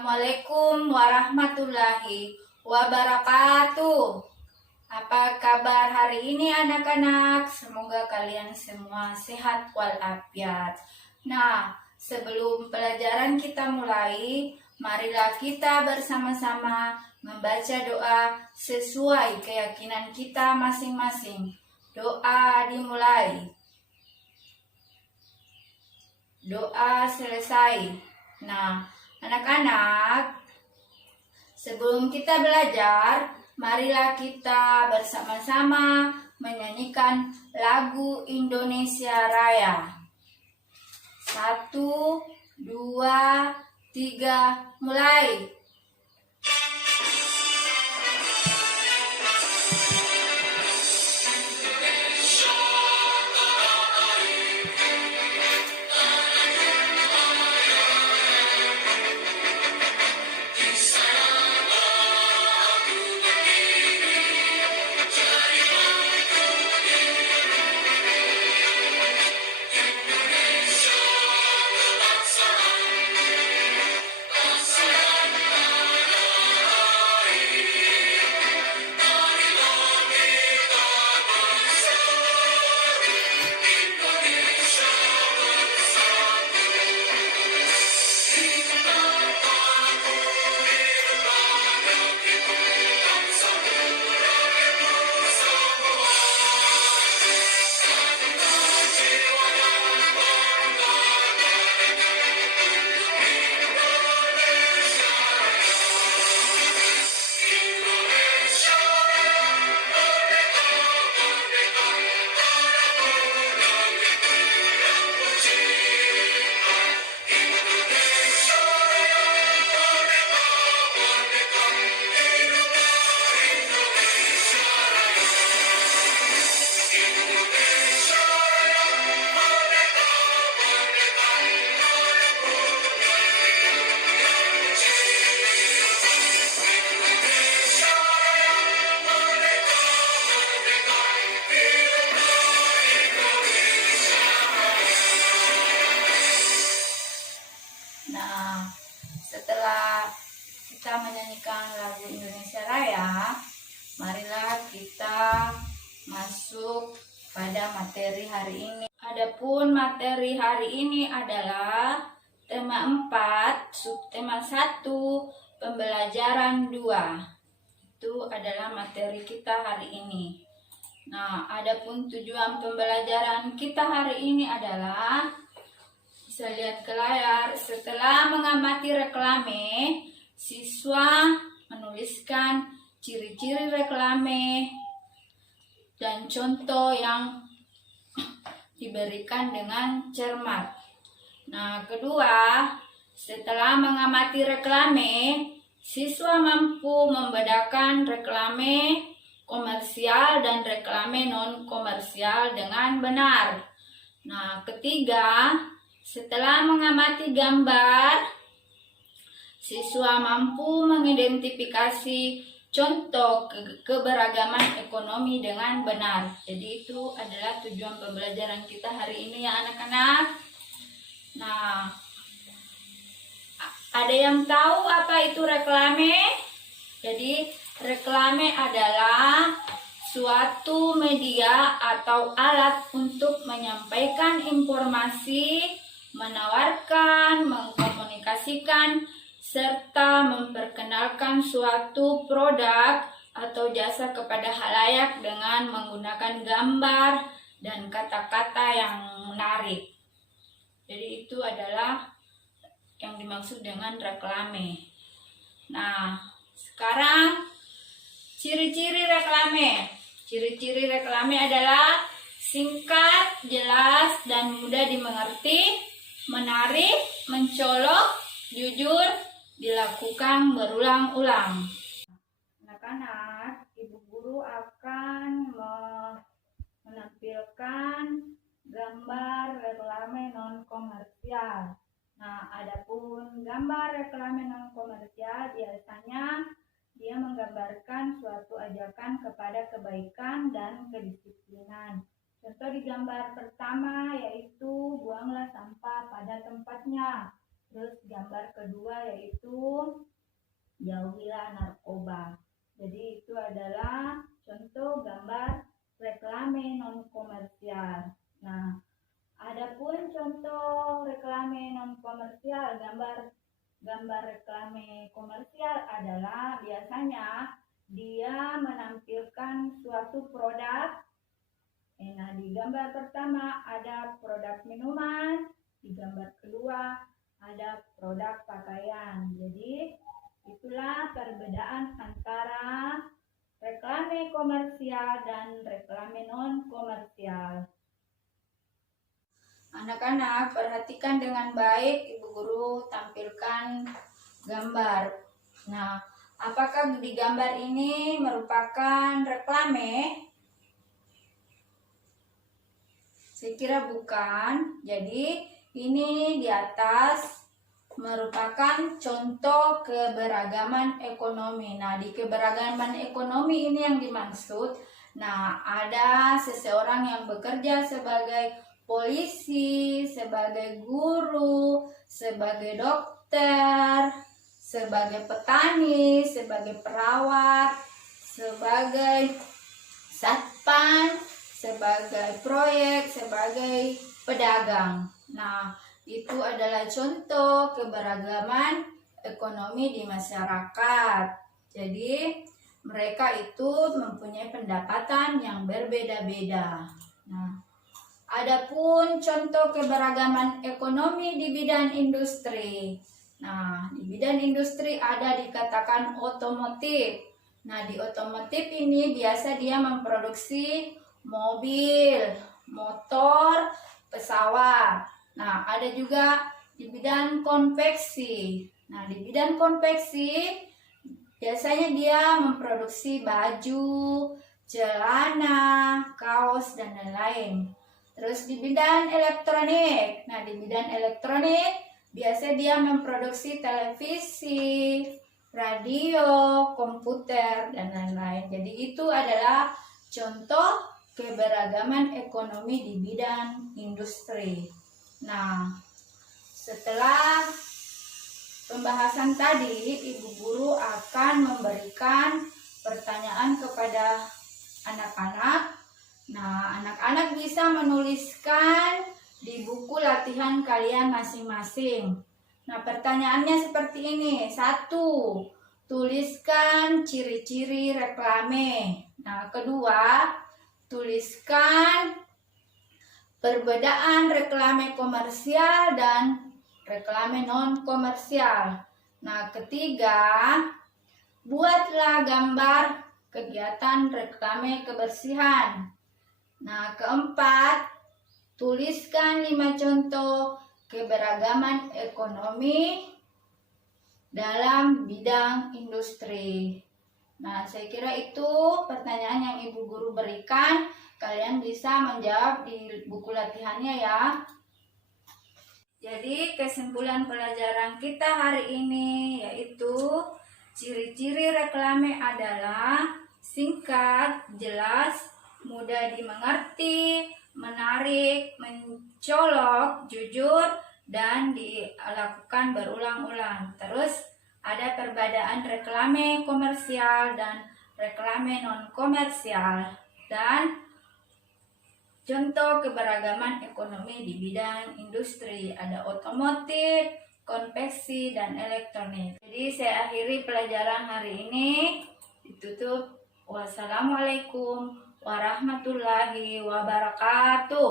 Assalamualaikum warahmatullahi wabarakatuh. Apa kabar hari ini anak-anak? Semoga kalian semua sehat walafiat. Nah, sebelum pelajaran kita mulai, marilah kita bersama-sama membaca doa sesuai keyakinan kita masing-masing. Doa dimulai. Doa selesai. Nah, anak-anak, sebelum kita belajar, marilah kita bersama-sama menyanyikan lagu Indonesia Raya. 1, 2, 3, mulai. Nah, setelah kita menyanyikan lagu Indonesia Raya, marilah kita masuk pada materi hari ini. Adapun materi hari ini adalah tema 4, subtema 1, pembelajaran 2. Itu adalah materi kita hari ini. Nah, adapun tujuan pembelajaran kita hari ini adalah, bisa lihat ke layar, setelah mengamati reklame, siswa menuliskan ciri-ciri reklame dan contoh yang diberikan dengan cermat. Nah, kedua, setelah mengamati reklame, siswa mampu membedakan reklame komersial dan reklame non-komersial dengan benar. Nah, ketiga, setelah mengamati gambar, siswa mampu mengidentifikasi contoh keberagaman ekonomi dengan benar. Jadi itu adalah tujuan pembelajaran kita hari ini ya anak-anak. Nah, ada yang tahu apa itu reklame? Jadi reklame adalah suatu media atau alat untuk menyampaikan informasi, menawarkan, mengkomunikasikan, serta memperkenalkan suatu produk atau jasa kepada khalayak dengan menggunakan gambar dan kata-kata yang menarik. Jadi itu adalah yang dimaksud dengan reklame. Nah, sekarang ciri-ciri reklame. Ciri-ciri reklame adalah singkat, jelas, dan mudah dimengerti, menarik, mencolok, jujur, dilakukan berulang-ulang. Anak-anak, ibu guru akan menampilkan gambar reklame non-komersial. Nah, adapun gambar reklame non-komersial biasanya dia menggambarkan suatu ajakan kepada kebaikan dan kedisiplinan. Contoh di gambar pertama yaitu buanglah sampah pada tempatnya. Terus gambar kedua yaitu jauhilah narkoba. Jadi itu adalah contoh gambar reklame non komersial. Nah, adapun contoh reklame non komersial, gambar reklame komersial adalah biasanya dia menampilkan suatu produk. Nah, di gambar pertama ada produk minuman, di gambar kedua ada produk pakaian. Jadi itulah perbedaan antara reklame komersial dan reklame non komersial. Anak-anak, perhatikan dengan baik Ibu Guru tampilkan gambar. Nah, apakah di gambar ini merupakan reklame? Saya kira bukan. Jadi ini di atas merupakan contoh keberagaman ekonomi. Nah, di keberagaman ekonomi ini yang dimaksud, nah, ada seseorang yang bekerja sebagai polisi, sebagai guru, sebagai dokter, sebagai petani, sebagai perawat, sebagai satpam, sebagai proyek, sebagai pedagang. Nah, itu adalah contoh keberagaman ekonomi di masyarakat. Jadi, mereka itu mempunyai pendapatan yang berbeda-beda. Nah, adapun contoh keberagaman ekonomi di bidang industri. Nah, di bidang industri ada dikatakan otomotif. Nah, di otomotif ini biasa dia memproduksi mobil, motor, pesawat. Nah, ada juga di bidang konveksi. Nah, di bidang konveksi biasanya dia memproduksi baju, celana, kaos, dan lain-lain. Terus di bidang elektronik. Nah, di bidang elektronik biasanya dia memproduksi televisi, radio, komputer, dan lain-lain. Jadi itu adalah contoh keberagaman ekonomi di bidang industri. Nah, setelah pembahasan tadi, Ibu Guru akan memberikan pertanyaan kepada anak-anak. Nah, anak-anak bisa menuliskan di buku latihan kalian masing-masing. Nah, pertanyaannya seperti ini. 1. Tuliskan ciri-ciri reklame. Nah, kedua, tuliskan perbedaan reklame komersial dan reklame non komersial. Nah, ketiga, buatlah gambar kegiatan reklame kebersihan. Nah, keempat, tuliskan 5 contoh keberagaman ekonomi dalam bidang industri. Nah, saya kira itu pertanyaan yang Ibu Guru berikan. Kalian bisa menjawab di buku latihannya ya. Jadi kesimpulan pelajaran kita hari ini yaitu ciri-ciri reklame adalah singkat, jelas, mudah dimengerti, menarik, mencolok, jujur, dan dilakukan berulang-ulang. Terus ada perbedaan reklame komersial dan reklame non komersial, dan contoh keberagaman ekonomi di bidang industri, ada otomotif, konveksi, dan elektronik. Jadi saya akhiri pelajaran hari ini, ditutup. Wassalamualaikum warahmatullahi wabarakatuh.